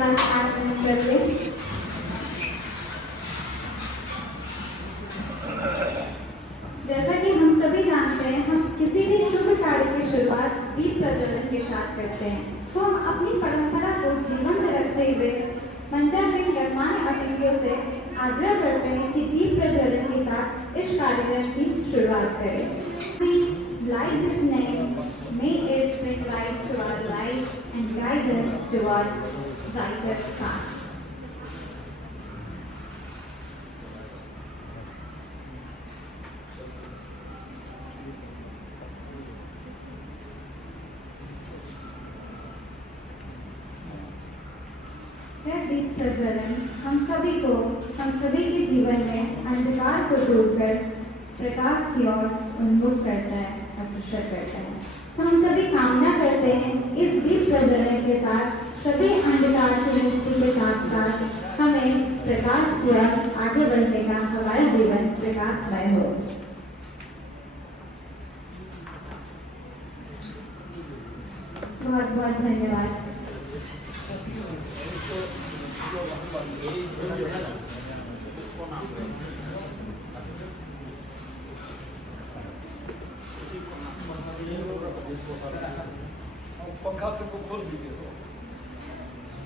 Class 8 में करते। जैसा कि हम सभी जानते हैं, हम किसी भी शुभ कार्य की शुरुआत दीप प्रज्वलन के साथ करते हैं। तो हम अपनी परंपरा को जीवन में रखते हुए मंचासीन गणमान्य अतिथियों से आग्रह करते हैं कि दीप प्रज्वलन के साथ इस कार्यक्रम की शुरुआत करें। Light this name, may it bring light to our lives and guide us towards brighter paths. यह दीप प्रज्वलन हम सभी के जीवन में अंधकार को दूर कर प्रकाश की ओर उन्मुख करता है, अग्रसर करता है। तो हम सभी कामना करते हैं इस दीप प्रज्वलन के साथ सभी अंधकार की मुक्ति के साथ साथ हमें प्रकाश की ओर आगे बढ़ने का हमारा जीवन प्रकाशमय हो। बहुत बहुत धन्यवाद।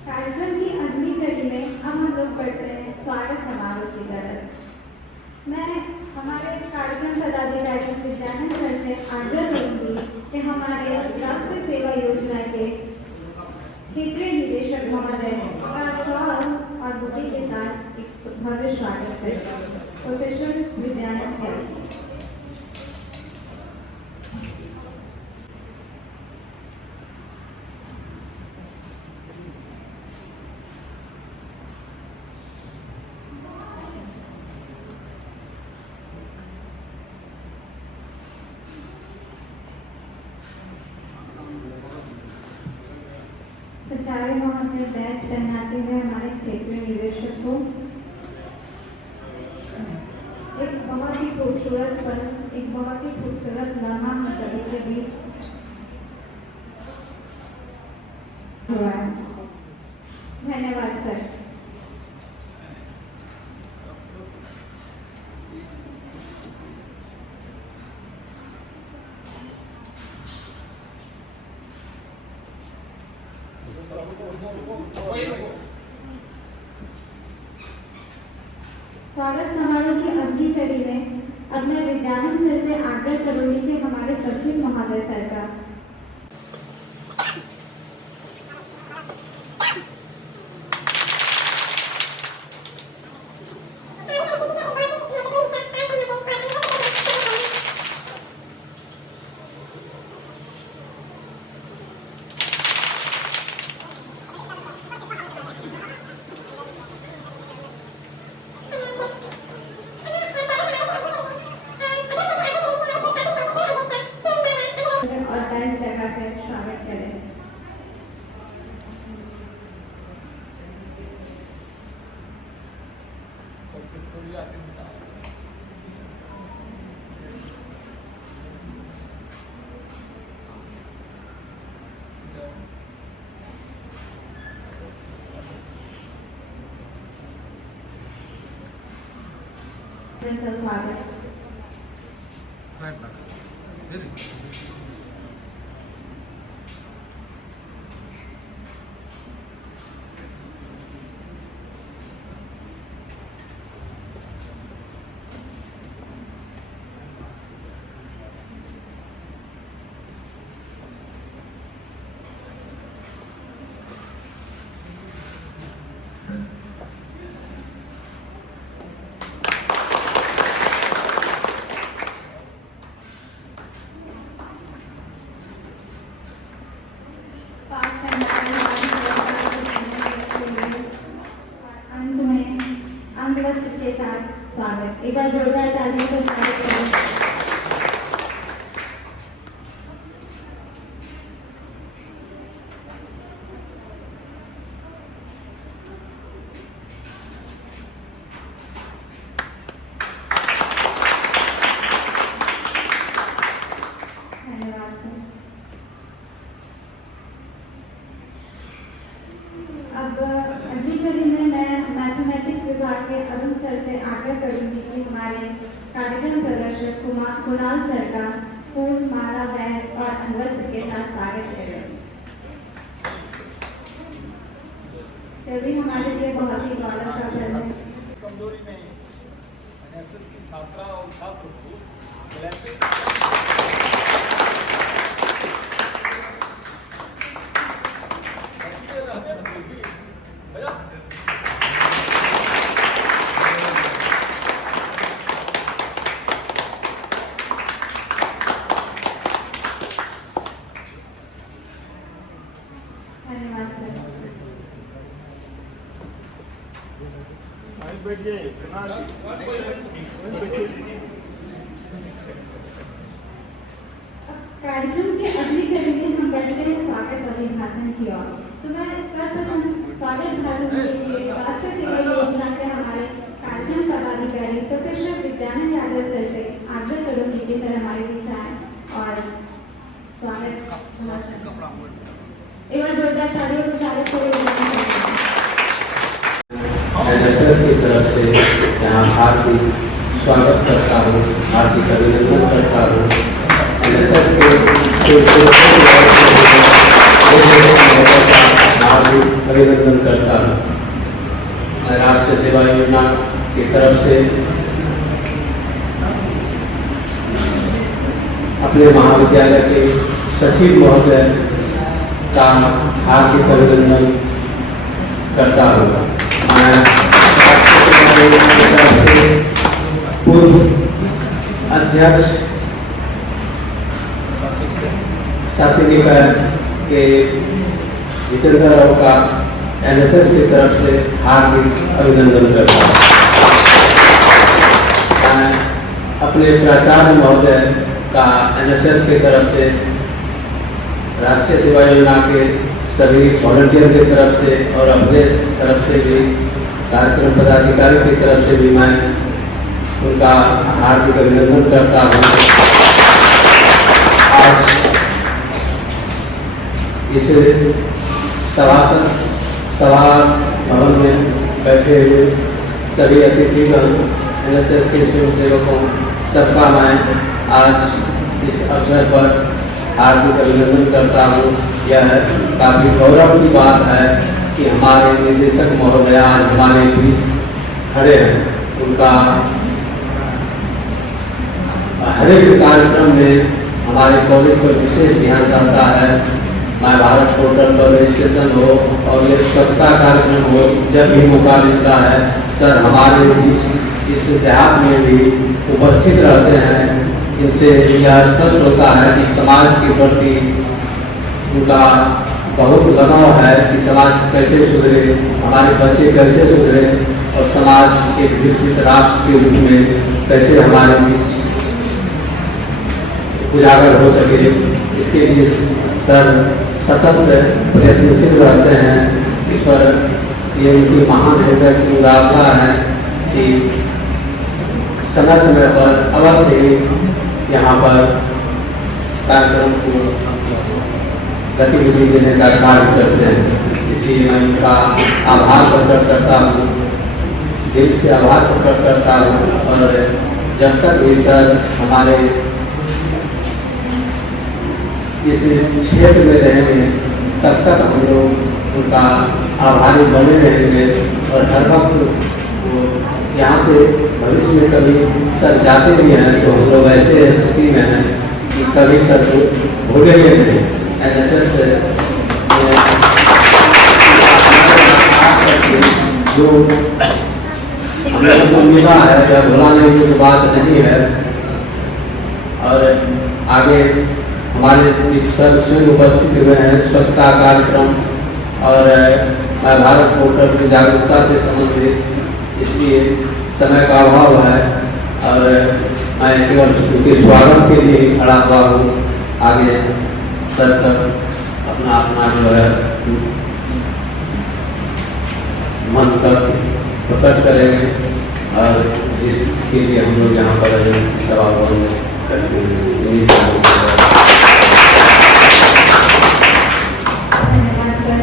कार्यक्रम की अगली कड़ी में अब हम लोग बढ़ते हैं स्वागत समारोह की तरफ। मैं हमारे कार्यक्रम पदाधिकारी विद्यानंद सर से आग्रह करूंगी कि हमारे राष्ट्रीय सेवा योजना के क्षेत्रीय निदेशक महोदय का शॉल और बुके के साथ एक भव्य स्वागत करें। Professor Vidyanand sir. प्राचार्य महोदय बैच पहनाते हुए हमारे क्षेत्रीय निदेशक को एक बहुत ही खूबसूरत पल, एक बहुत ही खूबसूरत लम्हा हम सभी के बीच हुआ है। धन्यवाद सर। स्वागत समारोह की अगली कड़ी में अब मैं विद्यानंद सर से आग्रह करूंगी कि हमारे सचिव महोदय सर का स्वागत करें। स्वागत। के साथ स्वागत। एक बार जोरदार तालियों से स्वागत करें। धन्यवाद सर। अब अगली कड़ी में मैं मैथमेटिक्स विभाग के अरुण सर से आग्रह करूंगी कि हमारे कार्यक्रम प्रदर्शक कुणाल सर का फूल, माला, बहस और अनवस्त्र के साथ स्वागत करें। यह भी हमारे लिए बहुत ही गौरव का पल है। कमजोरी में एनएसएस की छात्रा और छात्र को धन्यवाद सर। बैठ जाइए। कार्यक्रम के अगली कड़ी में हम बढ़ते हैं स्वागत अभिभाषण की ओर। तो मैं सर्वप्रथम स्वागत भाषण के लिए राष्ट्रीय योजना के हमारे कार्यक्रम पदाधिकारी प्रोफेसर विद्यानंद यादव सर से आग्रह करूंगी कि सर हमारे बीच आए और स्वागत भाषण। एक बार जोरदार तालियों से स्वागत करें। एनएसएस की तरफ से यहाँ हार्दिक स्वागत करता हूँ, हार्दिक अभिनंदन करता हूँ। एनएसएस के हार्दिक अभिनंदन करता हूँ। राष्ट्रीय सेवा योजना की तरफ से अपने महाविद्यालय के सचिव महोदय का हार्दिक अभिनंदन करता हूँ। पूर्व अध्यक्ष शासकीय के जितेंद्र राव का एनएसएस की तरफ से हार्दिक अभिनंदन करता हूँ। मैं अपने प्राचार्य महोदय का एनएसएस की तरफ से, राष्ट्रीय सेवा योजना के सभी वॉलंटियर की तरफ से और अपने तरफ से भी, कार्यक्रम पदाधिकारी की तरफ से भी मैं उनका हार्दिक अभिनंदन करता हूँ। आज इस सभा भवन में बैठे हुए सभी अतिथिगण, एनएसएस के स्वयंसेवकों, सबका मैं आज इस अवसर पर हार्दिक अभिनंदन करता हूँ। यह काफी गौरव की बात है कि हमारे निदेशक महोदय आज हमारे बीच खड़े हैं। उनका हर एक कार्यक्रम में हमारे कॉलेज पर विशेष ध्यान रहता है। माय भारत पोर्टल पर रजिस्ट्रेशन हो और ये स्वच्छता कार्यक्रम हो, जब भी मौका मिलता है सर हमारे बीच इस देहात में भी उपस्थित रहते हैं। इनसे यह स्पष्ट होता है कि समाज के प्रति उनका बहुत लगाव है कि समाज कैसे सुधरे, हमारे बच्चे कैसे सुधरे और समाज एक विकसित राष्ट्र के रूप में कैसे हमारे बीच उजागर हो सके, इसके लिए सर सतत प्रयत्नशील रहते हैं। इस पर ये उनकी महान हृदय की उदारता है कि समय समय पर अवश्य ही यहाँ पर कार्यक्रम को गतिविधि देने का कार्य करते हैं। इसलिए मैं उनका आभार प्रकट करता हूँ, दिल से आभार प्रकट करता हूँ। और जब तक भी सर हमारे इस क्षेत्र में रहेंगे तब तक हम लोग उनका आभारी बने रहेंगे। और हर वक्त यहाँ से भविष्य में कभी सर जाते भी हैं तो हम लोग ऐसे स्थिति में हैं कि कभी सर को भूलेंगे नहीं। एनएसएस जो हम लोगों को मिला है यह भुलाने की बात नहीं है। और आगे हमारे सर स्वयं उपस्थित हुए हैं स्वच्छता कार्यक्रम और माय भारत पोर्टल की जागरूकता से संबंधित, इसलिए समय का अभाव है और मैं केवल उनके स्वागत के लिए खड़ा हुआ हूँ। आगे सर सब अपना अपना जो है मन कर प्रकट करेंगे और जिसके लिए हम लोग यहाँ पर सभा भवन में करते हैं। धन्यवाद सर।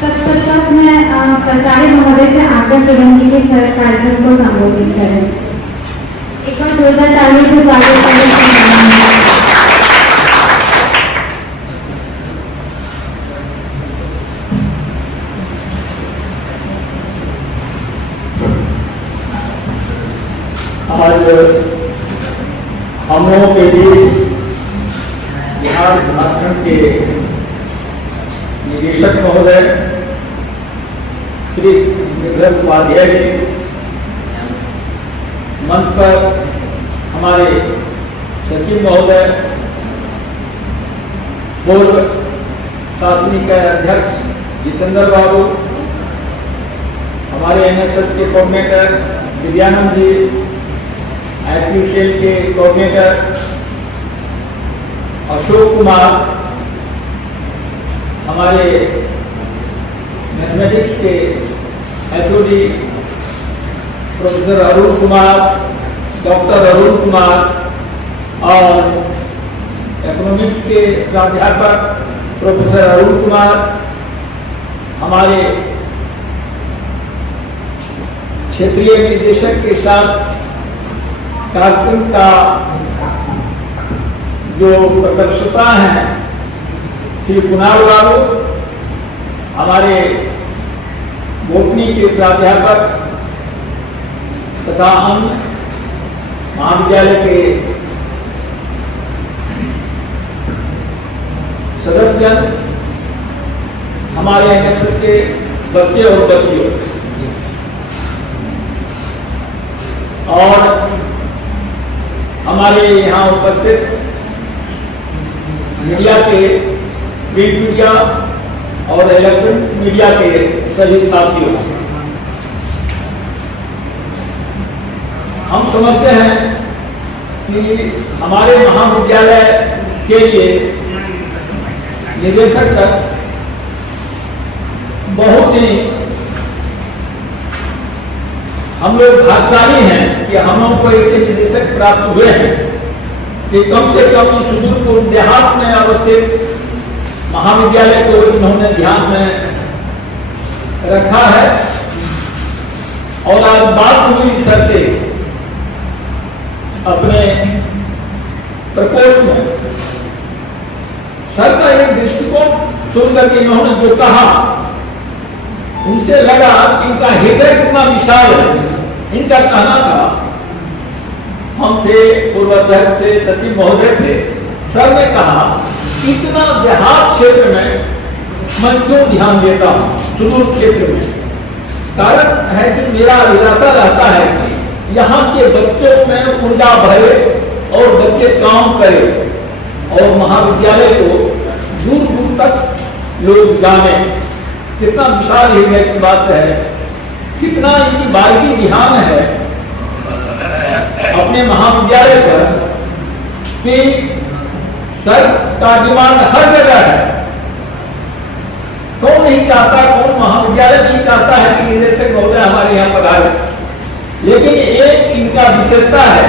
तत्पश्चात मैं प्राचार्य महोदय से आग्रह करूंगी कि सर कार्यक्रम को संबोधित करें। एक बार जोरदार ताली से स्वागत करें। आज हम लोगों के बीच बिहार झारखंड के निदेशक महोदय श्री निर्धन उपाध्याय जी, मंच पर हमारे सचिव महोदय, पूर्व शासनिक अध्यक्ष जितेंद्र बाबू, हमारे एनएसएस के कोऑर्डिनेटर विद्यानंद जी, एक्टिव सेल के कोऑर्डिनेटर अशोक कुमार, हमारे मैथमेटिक्स के HOD professor Arun Kumar, doctor Arun Kumar और इकोनॉमिक्स के प्राध्यापक प्रोफेसर अरुण कुमार, हमारे क्षेत्रीय निदेशक के साथ कार्यक्रम का जो प्रदर्शता है श्री कुणाल बाबू, हमारे बोटनी के प्राध्यापक तथा अन्य महाविद्यालय के सदस्यगण, हमारे एनएसएस के बच्चे और बच्चियों और हमारे यहाँ उपस्थित मीडिया के, प्रिंट मीडिया और इलेक्ट्रॉनिक मीडिया के सभी साथियों, हम समझते हैं कि हमारे महाविद्यालय के लिए निदेशक सर बहुत ही हम लोग भाग्यशाली हैं कि हम लोगों को ऐसे निदेशक प्राप्त हुए हैं कि कम से कम सुदूर पूर्व देहात में अवस्थित महाविद्यालय को इन्होंने ध्यान में रखा है। और आज बात हुई सर से अपने प्रकोष्ठ में, सर का एक दृष्टिकोण सुनकर के इन्होंने जो कहा, उनसे लगा कि इनका हृदय कितना विशाल है। इनका कहना था, हम थे, पूर्वाध्यक्ष थे, सचिव महोदय थे, सर ने कहा इतना देहात क्षेत्र में मैं क्यों ध्यान देता हूँ, सुदूर क्षेत्र में। कारण है कि मेरा अभिलाषा रहता है कि यहाँ के बच्चों में ऊर्जा भरे और बच्चे काम करें और महाविद्यालय को दूर दूर तक लोग जाने। कितना विशाल हृदय की बात है, कितना इनकी बारीकी ध्यान है अपने महाविद्यालय पर कि सर का डिमांड हर जगह है। कौन नहीं चाहता, कौन महाविद्यालय नहीं चाहता है कि निदेशक महोदय हमारे यहाँ पर आए। लेकिन एक इनका विशेषता है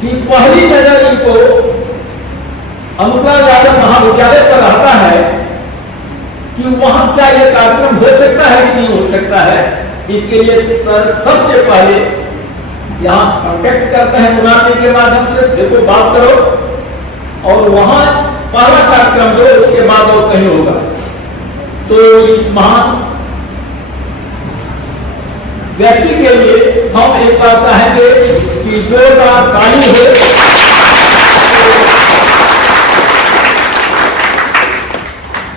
कि पहली नजर इनको अनुप्राण यादव महाविद्यालय पर आता है कि वहां क्या यह कार्यक्रम हो सकता है कि नहीं हो सकता है। इसके लिए सबसे पहले यहाँ कांटेक्ट करते हैं बुलाने के माध्यम से, देखो बात करो और वहां पहला कार्यक्रम जो उसके बाद और कहीं होगा। तो इस महान व्यक्ति के लिए हम एक बार चाहेंगे कि जोरदार ताली हो।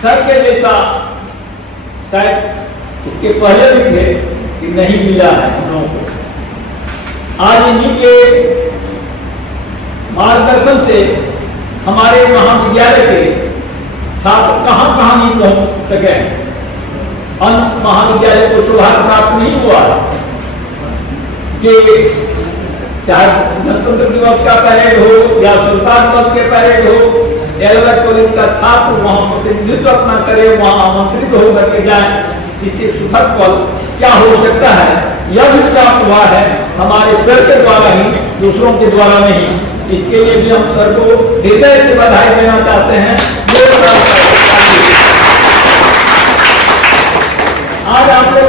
सर के जैसा शायद इसके पहले भी थे कि नहीं मिला है हम लोगों को। आज इन्हीं के मार्गदर्शन से हमारे महाविद्यालय के छात्र कहां कहां नहीं पहुंच सके हैं। अन्य महाविद्यालय को सौभाग्य प्राप्त नहीं हुआ कि चाहे गणतंत्र दिवस का परेड हो या सुल्तान दिवस के परेड हो, एलवेट कॉलेज का छात्र वहां प्रतिनिधित्व अपना करे, वहां आमंत्रित होकर के जाए। इससे सुखद पल क्या हो सकता है, यह भी प्राप्त हुआ है हमारे सर के द्वारा ही, दूसरों के द्वारा नहीं। इसके लिए भी हम सर को हृदय से बधाई देना चाहते हैं। आज आप लोग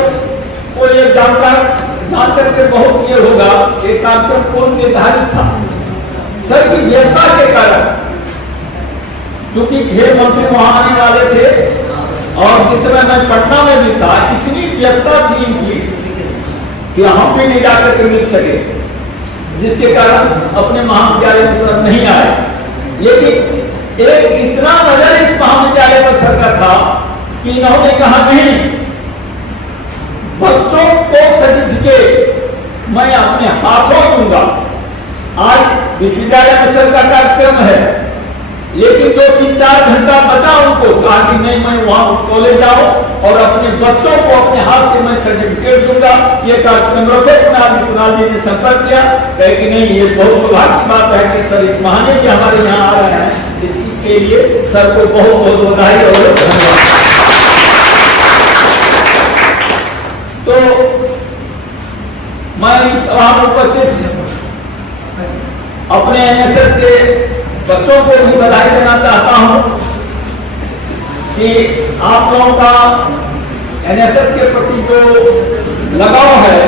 को ये जान करके बहुत ये होगा कि कार्यक्रम कौन निर्धारित था। सर की व्यस्तता के कारण, चूंकि खेल मंत्री वहां आने वाले थे और जिस समय मैं पटना में भी था, इतनी व्यस्तता थी इनकी कि हम भी नहीं जाकर के मिल सके, जिसके कारण अपने महाविद्यालय में सर नहीं आए। लेकिन एक इतना नजर इस महाविद्यालय पर सर का था कि इन्होंने कहा नहीं, बच्चों को सर्टिफिकेट मैं अपने हाथों दूंगा। आज विश्वविद्यालय में सर का कार्यक्रम है, लेकिन जो 3-4 घंटा बचा उनको कहा कि नहीं, मैं वहां कॉलेज जाऊं और अपने बच्चों को अपने हाथ से मैं सर्टिफिकेट दूंगा। ये कार्यक्रम रखे। कुणाल जी ने संपर्क किया, कहे कि नहीं, ये बहुत सौभाग्य की बात है कि सर इस बहाने से हमारे यहाँ आ रहे हैं। इसके लिए सर को बहुत बहुत बधाई और धन्यवाद। तो मैं इस सभा में उपस्थित अपने एनएसएस के बच्चों को भी बधाई देना चाहता हूं कि आप लोगों का एनएसएस के प्रति जो लगाव है,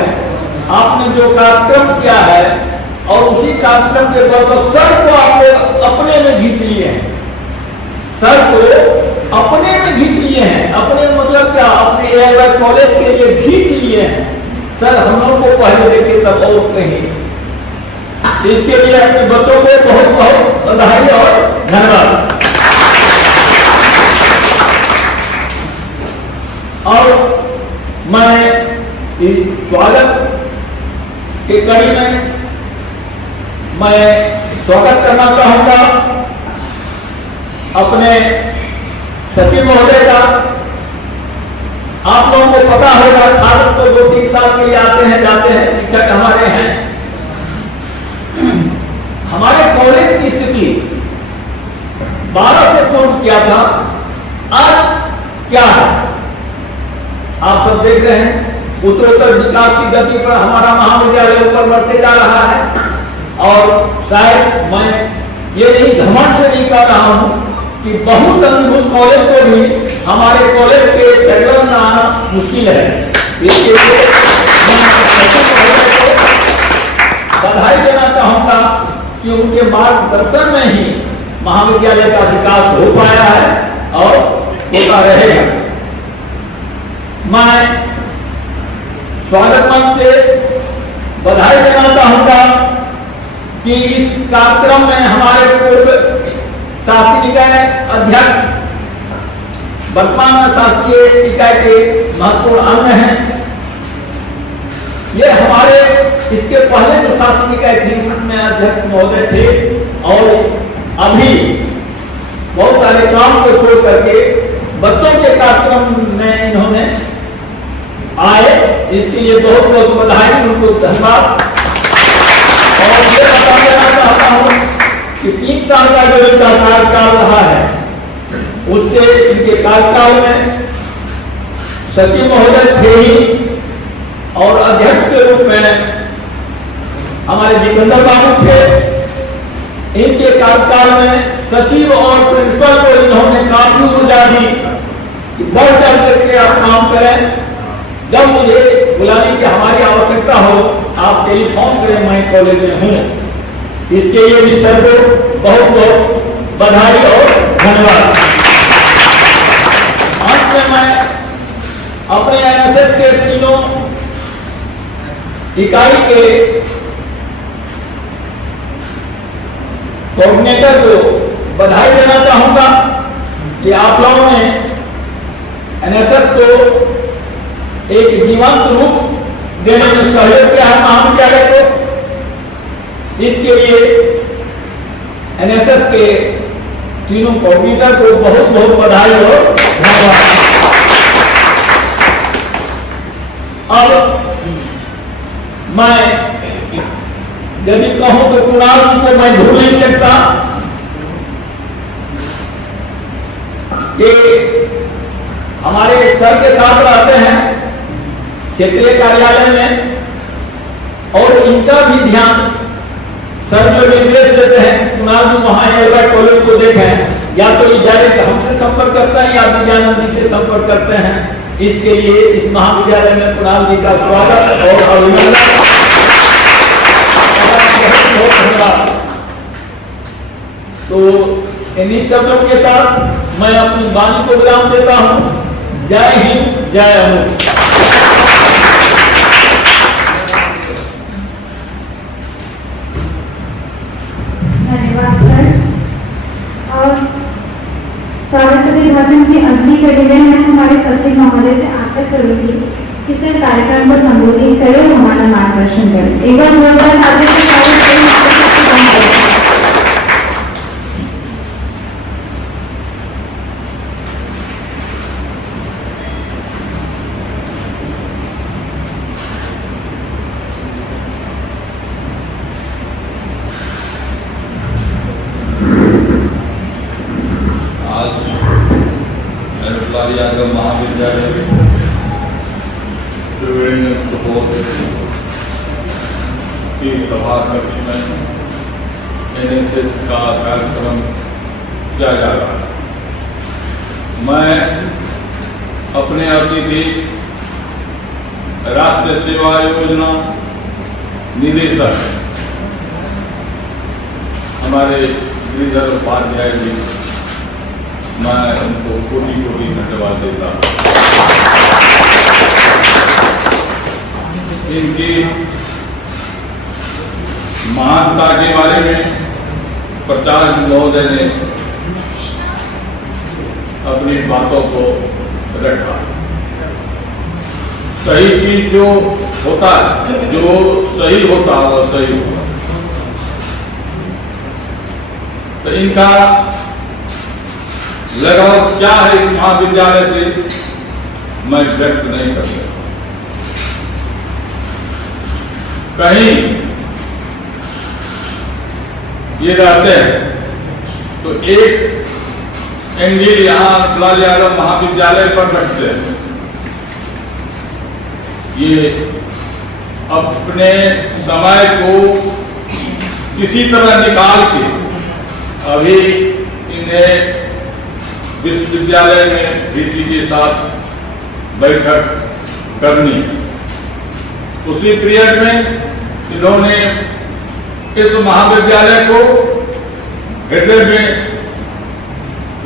आपने जो कार्यक्रम किया है और उसी कार्यक्रम के बल सर को आप लोग अपने में खींच लिए हैं। सर को अपने में खींच लिए हैं। अपने मतलब क्या, अपने एआईवाई कॉलेज के लिए खींच लिए हैं। सर हम लोग को पहले देखे तब और कहीं, इसके लिए अपने बच्चों को बहुत बहुत बधाई और धन्यवाद। और मैं इस स्वागत के कड़ी में मैं स्वागत करना चाहूंगा अपने सचिव महोदय का। आप लोगों को पता होगा, छात्र तो 2-3 साल के लिए आते हैं जाते हैं, शिक्षक हमारे हैं। हमारे कॉलेज की स्थिति 12 से पूर्ण किया था, आज क्या है आप सब देख रहे हैं। उत्तरोत्तर विकास की गति पर हमारा महाविद्यालय ऊपर बढ़ते जा रहा है। और शायद मैं ये नहीं घमंड से नहीं कह रहा हूं कि बहुत अद्भुत कॉलेज को भी हमारे कॉलेज के टैगलाइन में आना मुश्किल है। इसके लिए बधाई देना चाहूंगा कि उनके मार्गदर्शन में ही महाविद्यालय का विकास हो पाया है और होता रहेगा। मैं स्वागत मंच से बधाई देना चाहूंगा कि इस कार्यक्रम में हमारे पूर्व शासकीय इकाई अध्यक्ष वर्तमान में शासकीय इकाई के महत्वपूर्ण अंग हैं। ये हमारे इसके पहले जो शासकीय इकाई थी उसमें अध्यक्ष महोदय थे और अभी बहुत सारे काम को छोड़ करके बच्चों के कार्यक्रम में इन्होंने आए, इसके लिए बहुत बहुत बधाई, उनको धन्यवाद। और ये बता देना चाहता हूं कि 3 साल का जो इनका कार्यकाल रहा है, उससे इनके कार्यकाल में सचिव महोदय थे ही और अध्यक्ष के रूप में हमारे जितेंद्र बाबू थे। इनके कार्यकाल में सचिव और प्रिंसिपल को इन्होंने काफी ऊर्जा दी, बढ़ चढ़ करके आप काम करें। जब मुझे बुलाने की हमारी आवश्यकता हो आप टेलीफोन करें, मैं कॉलेज में हूं। इसके लिए भी सर को बहुत बहुत बधाई और धन्यवाद। अंत में मैं अपने एनएसएस के तीनों इकाई के कोऑर्डिनेटर को बधाई देना चाहूंगा कि आप लोगों ने एनएसएस को एक जीवंत रूप देने में सहयोग किया है महाविद्यालय को। इसके लिए एनएसएस के तीनों कोऑर्डिनेटर को बहुत बहुत बधाई और धन्यवाद। अब मैं यदि कहूं तो कुणाल जी को मैं भूल नहीं सकता कि हमारे सर के साथ रहते हैं क्षेत्रीय कार्यालय में और इनका भी ध्यान सर जो निर्देश देते हैं। कुणाल जी वहां एआईवाई कॉलेज को देखें, या तो ये डायरेक्ट हमसे संपर्क करते हैं या विज्ञानंद जी से संपर्क करते हैं। इसके लिए इस महाविद्यालय में कुणाल जी का स्वागत और अभिनंदन। बहुत धन्यवाद। तो इन्हीं शब्दों के साथ मैं अपनी वाणी को विराम देता हूं। जय हिंद, जय अनु। धन्यवाद सर। और स्वागत अभिभाषण की अगली कड़ी में मैं हमारे सचिव महोदय से आग्रह करूंगी कि सर कार्यक्रम को संबोधित करें और हमारा मार्गदर्शन करें। एक बार जोरदार तालियों से यादव महाविद्यालय त्रिवेणी की सभा कक्ष में NSS का कार्यक्रम किया जा रहा है। मैं अपने अतिथि राष्ट्रीय सेवा योजना निदेशक हमारे गिरिधर उपाध्याय जी, मैं उनको कोटि कोटि धन्यवाद देता हूँ। इनकी महानता के बारे में प्रचारक महोदय ने अपनी बातों को रखा। सही चीज जो होता है, जो सही होता है वो सही होता। तो इनका लगाव क्या है इस महाविद्यालय से मैं व्यक्त नहीं कर सकता। कहीं ये रहते हैं तो एक एंगल यहां कुणाल यादव महाविद्यालय पर रखते हैं। ये अपने समय को किसी तरह निकाल के अभी इन्हें विश्वविद्यालय में VC के साथ बैठक करनी। उसी पीरियड में इन्होंने इस महाविद्यालय को हृदय में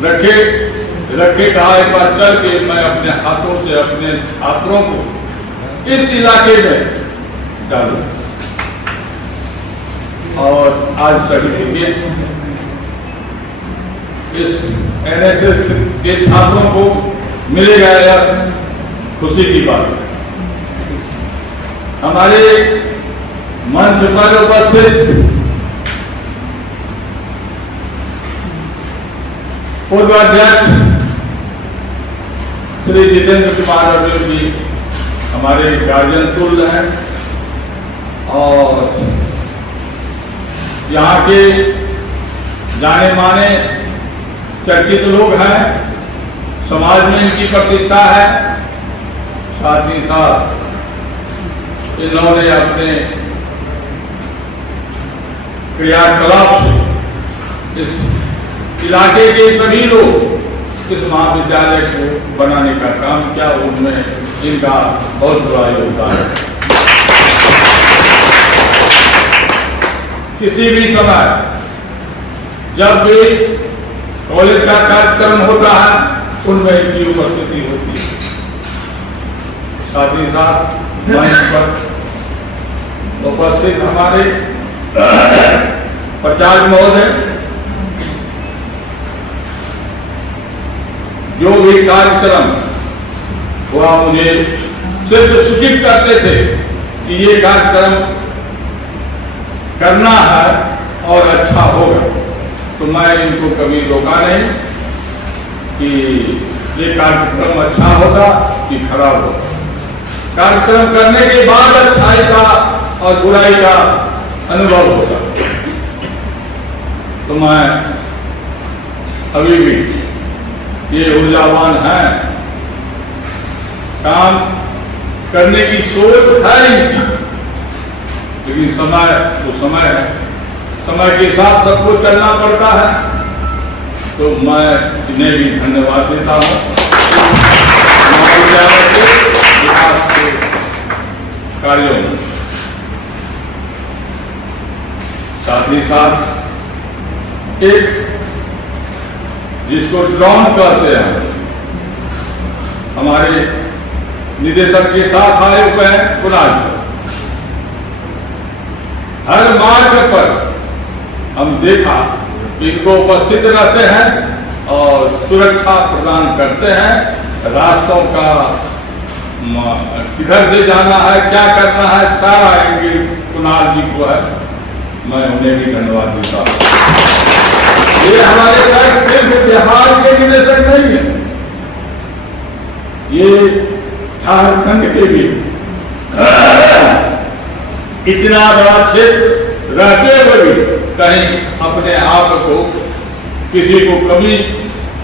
रखे कहा एक बार चल के मैं अपने हाथों से अपने छात्रों को इस इलाके में डालूं। और आज सर्टिफिकेट इस NSS के छात्रों को मिलेगा, यह खुशी की बात है। हमारे मंच पर उपस्थित पूर्व अध्यक्ष श्री जितेंद्र कुमार अर्जुन जी हमारे गार्जियन तुल्य हैं और यहाँ के जाने माने चर्चित लोग हैं, समाज में इनकी प्रतिष्ठा है। साथ ही साथ इन्होंने अपने क्रियाकलाप से इस इलाके के सभी लोग इस महाविद्यालय को बनाने का काम किया, उनमें इनका बहुत बड़ा योगदान है। किसी भी समय जब भी कॉलेज का कार्यक्रम होता है उनमें इनकी उपस्थिति होती है। साथ ही साथ मंच पर उपस्थित हमारे प्रचारक महोदय जो भी कार्यक्रम हुआ मुझे सिर्फ सूचित करते थे कि ये कार्यक्रम करना है और अच्छा होगा, तो मैं इनको कभी रोका नहीं कि ये कार्यक्रम अच्छा होगा कि खराब होगा। कार्यक्रम करने के बाद अच्छाई का और बुराई का अनुभव होगा। तो मैं अभी भी ये ऊर्जावान है, काम करने की सोच है इनकी, लेकिन समय तो समय है, समय के साथ सबको चलना पड़ता है। तो मैं इन्हें भी धन्यवाद देता हूँ। विद्यालय के विकास के कार्यों में। साथ ही साथ एक जिसको ड्रोन कहते हैं, हमारे निदेशक के साथ आए हुए हैं कुणाल। हर मार्ग पर हम देखा कि इनको उपस्थित रहते हैं और सुरक्षा प्रदान करते हैं। रास्तों का किधर से जाना है, क्या करना है, सारा एंगल कुणाल जी को है। मैं उन्हें भी धन्यवाद देता हूं। ये हमारे साथ सिर्फ बिहार के निदेशक नहीं है, ये झारखंड के भी। इतना बड़ा क्षेत्र रहते हुए भी कहीं अपने आप को किसी को कमी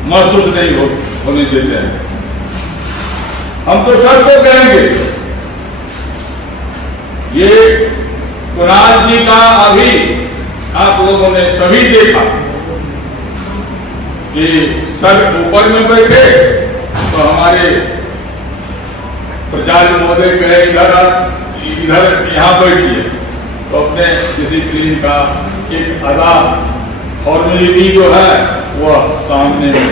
महसूस नहीं होने देते हैं। हम तो सबको कहेंगे, ये कुणाल जी का अभी आप लोगों ने सभी देखा कि सर ऊपर में बैठे तो हमारे प्रचार महोदय कहे इधर यहाँ बैठिए, तो अपने डिसिप्लिन का एक अदा फॉर्मेलिटी जो है वह सामने में।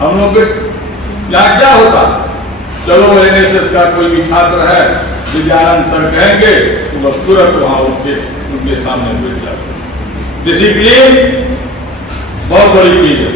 हम लोग यहाँ क्या होता, चलो एनएसएस का कोई भी छात्र है, विद्यानंद सर कहेंगे तो बस तुरंत वहां उनके सामने बैठ जाते। डिसिप्लिन बहुत बड़ी चीज है।